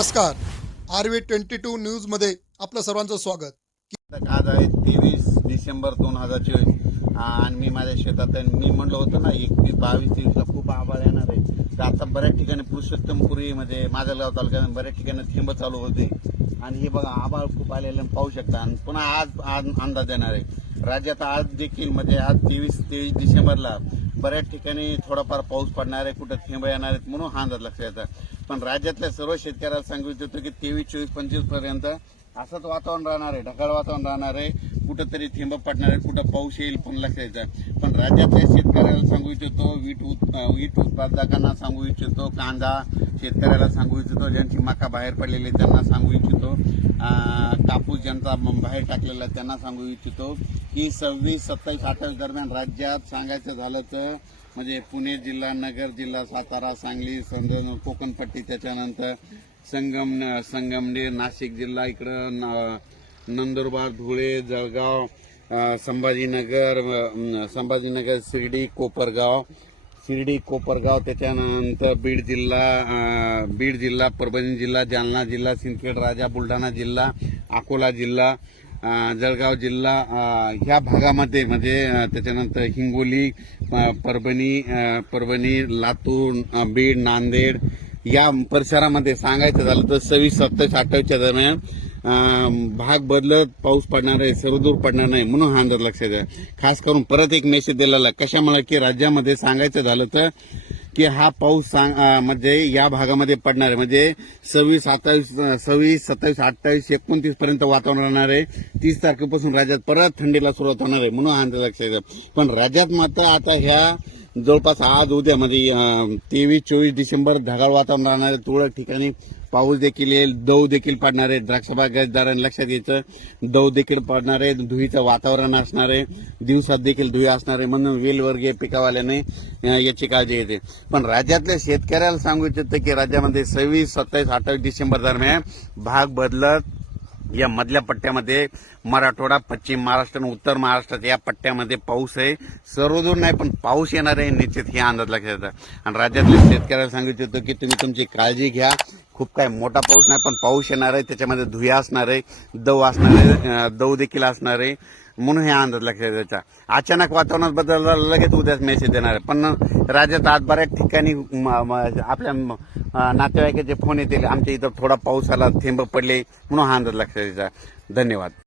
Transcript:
नमस्कार. R V twenty two न्यूजमध्ये आपलं सर्वांचं स्वागत. आज आहे तेवीस डिसेंबर दोन हजार चोवीस. आणि मी माझ्या शेतात आहे. मी म्हणलं होतं ना एकवीस बावीस तेवीसला खूप आभाळ येणार आहे. तर आता बऱ्याच ठिकाणी पुरुषोत्तमपुरीमध्ये माझ्यागाव तालुक्यात बऱ्याच ठिकाणी थेंब चालू होते. आणि हे बघा आभाळ खूप आलेलं पाहू शकता. आणि पुन्हा आज आज अंदाज येणार आहे. राज्यात आज देखील म्हणजे आज तेवीस तेवीस डिसेंबरला बऱ्याच ठिकाणी थोडाफार पाऊस पडणार आहे. कुठं थेंब येणार आहेत म्हणून हा अंदाज लक्षात येतात पण राज्यातल्या सर्व शेतकऱ्याला सांगू इच्छितो की तेवीस चोवीस पंचवीसपर्यंत असंच वातावरण राहणार आहे ढगाळ वातावरण राहणार आहे. कुठंतरी थेंब पडणार आहे कुठं पाऊस येईल पण लक्षात येतं. पण राज्यातल्या शेतकऱ्याला सांगू इच्छितो वीट उत वीट उत्पादकांना सांगू इच्छितो कांदा शेतकऱ्याला सांगू इच्छितो ज्यांची मका बाहेर पडलेली त्यांना सांगू इच्छितो. कापूस ज्यांचा बाहेर टाकलेला त्यांना सांगू इच्छितो. की सव्वीस सत्तावीस अठ्ठावीस दरम्यान राज्यात सांगायचं झालं तर म्हणजे पुणे जिल्हा नगर जिल्हा सातारा सांगली संद कोकणपट्टी त्याच्यानंतर संगम संगमनेर नाशिक जिल्हा इकडं न- नंदुरबार धुळे जळगाव संभाजीनगर संभाजीनगर शिर्डी कोपरगाव शिर्डी कोपरगाव त्याच्यानंतर बीड जिल्हा बीड जिल्हा परभणी जिल्हा जालना जिल्हा सिंदखेड राजा बुलढाणा जिल्हा अकोला जिल्हा जळगाव जिल्हा ह्या भागामध्ये म्हणजे त्याच्यानंतर हिंगोली परभणी परभणी लातूर बीड नांदेड या परिसरामध्ये सांगायचं झालं तर सव्वीस सत्तावीस अठ्ठावीसच्या दरम्यान भाग बदलत पाऊस पडणार आहे सर्वदूर पडणार नाही म्हणून हा अंदाज लक्षात द्या खास करून परत एक मेसेज दिलेला कशामुळे? की राज्यामध्ये सांगायचं झालं तर की हा पाऊस सांग म्हणजे या भागामध्ये पडणार आहे. म्हणजे सव्वीस सत्तावीस सव्वीस सत्तावीस अठ्ठावीस एकोणतीस पर्यंत वातावरण राहणार आहे. तीस तारखेपासून राज्यात परत थंडीला सुरुवात होणार आहे म्हणून हा लक्षात पण राज्यात मात्र आता ह्या जवळपास आज उद्या म्हणजे तेवीस चोवीस डिसेंबर ढगाळ वातावरण राहणार आहे. तुरळक ठिकाणी पाऊस देखील येईल दव देखील पडणार आहे. द्राक्ष बागायतदारांनी लक्षात घ्यायचं दव देखील पडणार आहे धुळीचं वातावरण असणार आहे दिवसात देखील धुळी असणार आहे म्हणून वेलवर्गीय पिकावाल्याने याची काळजी घेते. पण राज्यातल्या शेतकऱ्याला सांगू इच्छितो की राज्यामध्ये सव्वीस सत्तावीस अठ्ठावीस डिसेंबर दरम्यान भाग बदलत या मधल्या पट्ट्यामध्ये मराठवाडा पश्चिम महाराष्ट्र आणि उत्तर महाराष्ट्रात या पट्ट्यामध्ये पाऊस आहे. सर्वदूर नाही पण पाऊस येणार आहे निश्चित हे अंदाज लक्षात येतं. आणि राज्यातल्या शेतकऱ्याला सांगितलं होतं की तुम्ही तुमची काळजी घ्या. खूप काय मोठा पाऊस नाही पण पाऊस येणार आहे. त्याच्यामध्ये धुया असणार आहे दव असणार आहे दव देखील असणार आहे. म्हणून हे अंदाज लक्षात द्यायचा. अचानक वातावरणात बदलला लगेच उद्याच मेसेज देणार आहे. पण राज्यात आज बऱ्याच ठिकाणी आपल्या नातेवाईकाचे फोन येतील. आमच्या इथं थोडा पाऊस आला थेंब पडले म्हणून हा अंदाज लक्षात द्यायचा. धन्यवाद.